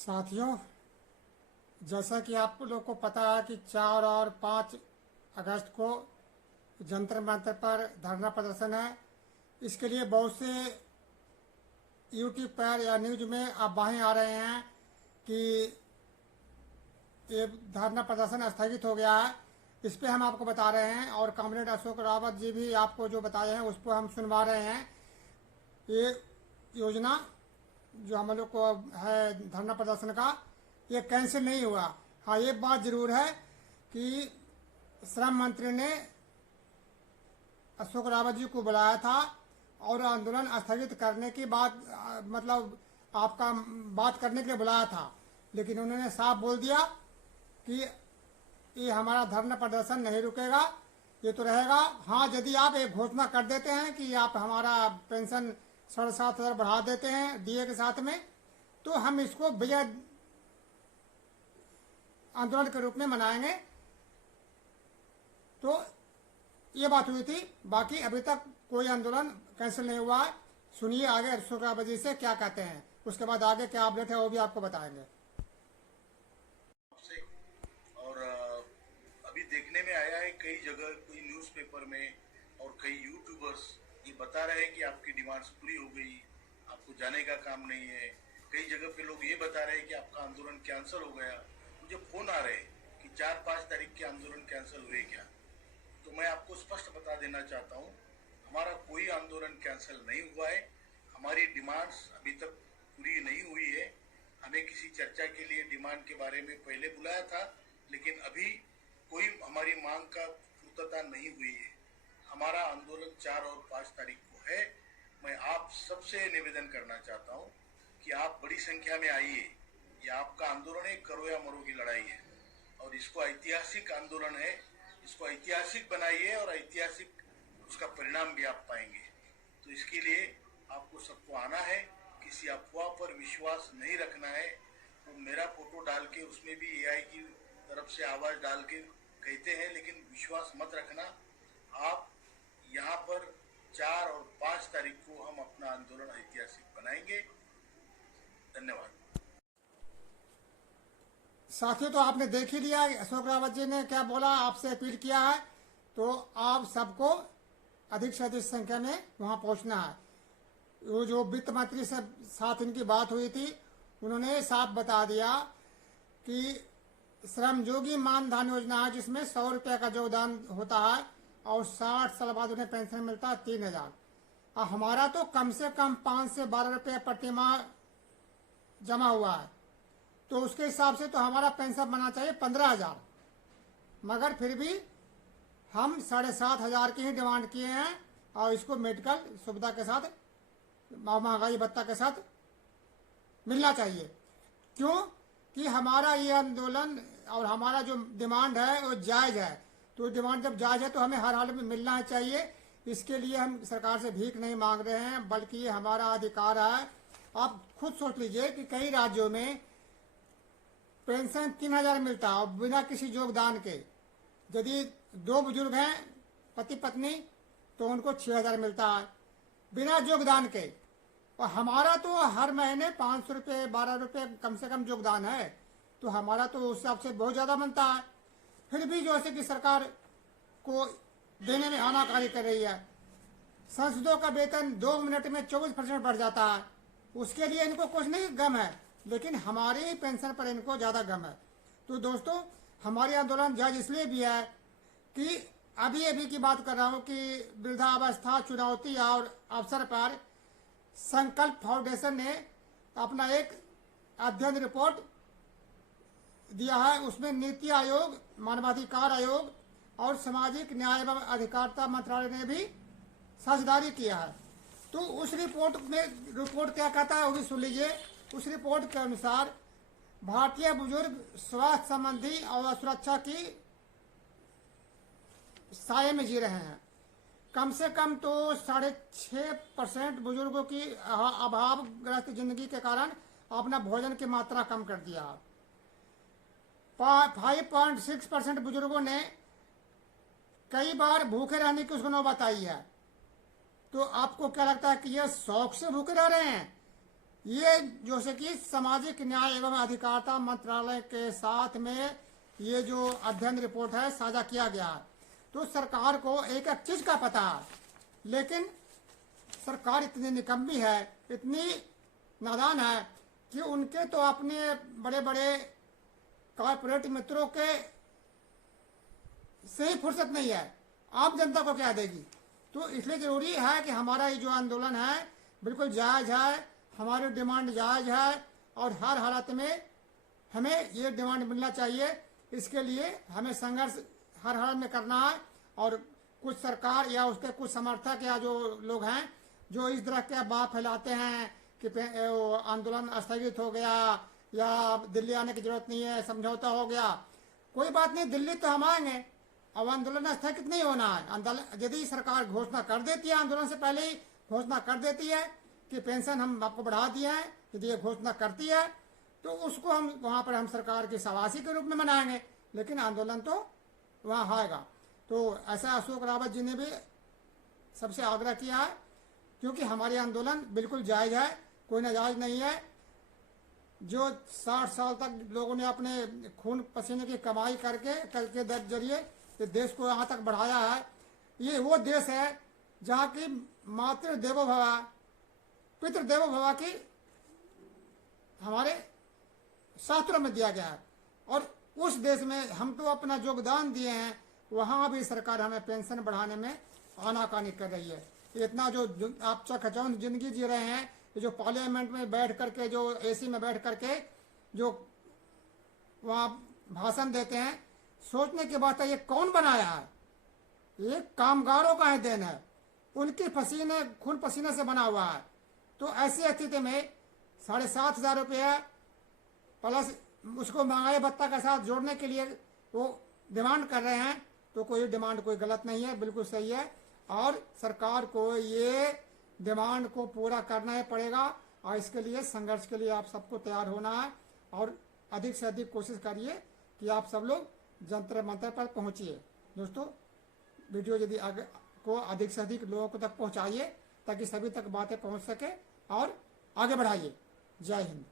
साथियों, जैसा कि आप लोग को पता है कि 4 और 5 अगस्त को जंतर मंतर पर धरना प्रदर्शन है। इसके लिए बहुत से यूट्यूब पर या न्यूज में अफवाहें आ रहे हैं कि ये धरना प्रदर्शन स्थगित हो गया है। इस पे हम आपको बता रहे हैं और कॉमरेड अशोक रावत जी भी आपको जो बताए हैं उस पर हम सुनवा रहे हैं। ये योजना जो हम लोग को है धरना प्रदर्शन का, ये कैंसिल नहीं हुआ। हाँ, ये बात जरूर है कि श्रम मंत्री ने अशोक रावत जी को बुलाया था और आंदोलन स्थगित करने की बात मतलब आपका बात करने के लिए बुलाया था, लेकिन उन्होंने साफ बोल दिया कि ये हमारा धरना प्रदर्शन नहीं रुकेगा, ये तो रहेगा। हाँ, यदि आप एक घोषणा कर देते हैं कि आप हमारा पेंशन 7,500 बढ़ा देते हैं डीए के साथ में, तो हम इसको विजय आंदोलन के रूप में मनाएंगे। तो ये बात हुई थी। बाकी अभी तक कोई आंदोलन कैंसिल नहीं हुआ है। सुनिए आगे अशोक रावत जी से क्या कहते हैं, उसके बाद आगे क्या अपडेट है वो भी आपको बताएंगे। और अभी देखने में आया है कई जगह, कोई न्यूज़पेपर में और कई यूट्यूबर्स ये बता रहे हैं कि आपकी डिमांड्स पूरी हो गई, आपको जाने का काम नहीं है। कई जगह पे लोग ये बता रहे हैं कि आपका आंदोलन कैंसिल हो गया। मुझे फोन आ रहे हैं कि 4-5 तारीख के आंदोलन कैंसिल हुए क्या। तो मैं आपको स्पष्ट बता देना चाहता हूँ, हमारा कोई आंदोलन कैंसिल नहीं हुआ है। हमारी डिमांड्स अभी तक पूरी नहीं हुई है। हमें किसी चर्चा के लिए डिमांड के बारे में पहले बुलाया था, लेकिन अभी कोई हमारी मांग का पूर्तता नहीं हुई है। हमारा आंदोलन 4 और 5 तारीख को है। मैं आप सबसे निवेदन करना चाहता हूं कि आप बड़ी संख्या में आइए। ये आपका आंदोलन है, करो या मरो की लड़ाई है और इसको ऐतिहासिक आंदोलन है। इसको ऐतिहासिक बनाइए और ऐतिहासिक उसका परिणाम भी आप पाएंगे। तो इसके लिए आपको सबको आना है। किसी अफवाह पर विश्वास नहीं रखना है। तो मेरा फोटो डाल के उसमें भी एआई की तरफ से आवाज डाल के कहते हैं, लेकिन विश्वास मत रखना। आप यहाँ पर 4 और 5 तारीख को हम अपना आंदोलन ऐतिहासिक बनाएंगे। धन्यवाद। साथियों, तो आपने देख ही लिया अशोक रावत जी ने क्या बोला, आपसे अपील किया है। तो आप सबको अधिक से अधिक संख्या में वहां पहुंचना है। वो जो वित्त मंत्री से साथ इनकी बात हुई थी, उन्होंने साफ बता दिया कि श्रमयोगी मानधन योजना है जिसमें 100 रुपये का योगदान होता है और 60 साल बाद उन्हें पेंशन मिलता है 3,000। और हमारा तो कम से कम 5 से 12 रुपये प्रति माह जमा हुआ है, तो उसके हिसाब से तो हमारा पेंशन बनना चाहिए 15,000। मगर फिर भी हम 7,500 की ही डिमांड किए हैं और इसको मेडिकल सुविधा के साथ, महंगाई भत्ता के साथ मिलना चाहिए। क्यों कि हमारा ये आंदोलन और हमारा जो डिमांड है वो जायज़ है। तो डिमांड जब जायज़ है तो हमें हर हाल में मिलना है चाहिए। इसके लिए हम सरकार से भीख नहीं मांग रहे हैं, बल्कि ये हमारा अधिकार है। आप खुद सोच लीजिए कि कई राज्यों में पेंशन 3,000 मिलता है और बिना किसी योगदान के। यदि 2 बुजुर्ग हैं पति पत्नी तो उनको 6,000 मिलता है बिना योगदान के। और हमारा तो हर महीने 500 रुपये 12 रुपये कम से कम योगदान है, तो हमारा तो उस हिसाब से बहुत ज़्यादा बनता है। फिर भी जैसे कि सरकार को देने में आनाकानी कर रही है। सांसदों का वेतन 2 मिनट में 24% बढ़ जाता है, उसके लिए इनको कुछ नहीं गम है, लेकिन हमारी पेंशन पर इनको ज़्यादा गम है। तो दोस्तों, हमारी आंदोलन जायज इसलिए भी है कि अभी की बात कर रहा हूँ कि वृद्धावस्था चुनौती और अवसर पर संकल्प फाउंडेशन ने अपना एक अध्ययन रिपोर्ट दिया है। उसमें नीति आयोग, मानवाधिकार आयोग और सामाजिक न्याय एवं अधिकारिता मंत्रालय ने भी साझेदारी किया है। तो उस रिपोर्ट क्या कहता है वो भी सुन लीजिए। उस रिपोर्ट के अनुसार भारतीय बुजुर्ग स्वास्थ्य संबंधी और सुरक्षा की साये में जी रहे हैं। कम से कम तो 6.5% बुजुर्गों की अभावग्रस्त जिंदगी के कारण अपना भोजन की मात्रा कम कर दिया। 5.6% बुजुर्गों ने कई बार भूखे रहने की उसको नौबत आई है। तो आपको क्या लगता है कि ये शौक से भूखे रह रहे हैं ये जो से कि सामाजिक न्याय एवं अधिकारिता मंत्रालय के साथ में ये जो अध्ययन रिपोर्ट है साझा किया गया है। तो सरकार को एक एक चीज का पता है, लेकिन सरकार इतनी निकम्मी है, इतनी नादान है कि उनके तो अपने बड़े बड़े कॉर्पोरेट मित्रों के से ही फुर्सत नहीं है, आम जनता को क्या देगी। तो इसलिए जरूरी है कि हमारा ये जो आंदोलन है बिल्कुल जायज़ है, हमारी डिमांड जायज़ है और हर हालत में हमें ये डिमांड मिलना चाहिए। इसके लिए हमें संघर्ष हर हालत में करना है। और कुछ सरकार या उसके कुछ समर्थक या जो लोग हैं जो इस तरह के अफवाह फैलाते हैं कि आंदोलन स्थगित हो गया या दिल्ली आने की जरूरत नहीं है, समझौता हो गया, कोई बात नहीं, दिल्ली तो हम आएंगे। अब आंदोलन स्थगित नहीं होना है। यदि सरकार घोषणा कर देती है, आंदोलन से पहले ही घोषणा कर देती है कि पेंशन हम आपको बढ़ा दिए हैं, यदि ये घोषणा करती है तो उसको हम वहाँ पर हम सरकार की शाबाशी के रूप में मनाएंगे, लेकिन आंदोलन तो वहाँ आएगा। तो ऐसा अशोक रावत जी ने भी सबसे आग्रह किया है, क्योंकि हमारे आंदोलन बिल्कुल जायज़ है, कोई नाजायज नहीं है। जो 60 साल तक लोगों ने अपने खून पसीने की कमाई करके जरिए ये देश को यहाँ तक बढ़ाया है। ये वो देश है जहाँ की मातृ देवो भवा पितृ देवो भवा की हमारे शास्त्रों में दिया गया है। और उस देश में हम तो अपना योगदान दिए हैं, वहाँ भी सरकार हमें पेंशन बढ़ाने में आनाकानी कर रही है। इतना जो आप चकचौंध जिंदगी जी रहे हैं, जो पार्लियामेंट में बैठ करके, जो एसी में बैठ करके जो वहाँ भाषण देते हैं, सोचने की बात है ये कौन बनाया है? ये कामगारों का ही देन है, उनके पसीने खून पसीने से बना हुआ है। तो ऐसी स्थिति में 7,500 रुपया प्लस उसको महंगाई भत्ता के साथ जोड़ने के लिए वो डिमांड कर रहे हैं। तो कोई डिमांड कोई गलत नहीं है, बिल्कुल सही है। और सरकार को ये डिमांड को पूरा करना ही पड़ेगा और इसके लिए संघर्ष के लिए आप सबको तैयार होना है और अधिक से अधिक कोशिश करिए कि आप सब लोग जंतर मंतर पर पहुंचिए। दोस्तों, वीडियो यदि आगे को अधिक से अधिक लोगों को तक पहुंचाइए ताकि सभी तक बातें पहुंच सके और आगे बढ़ाइए। जय हिंद।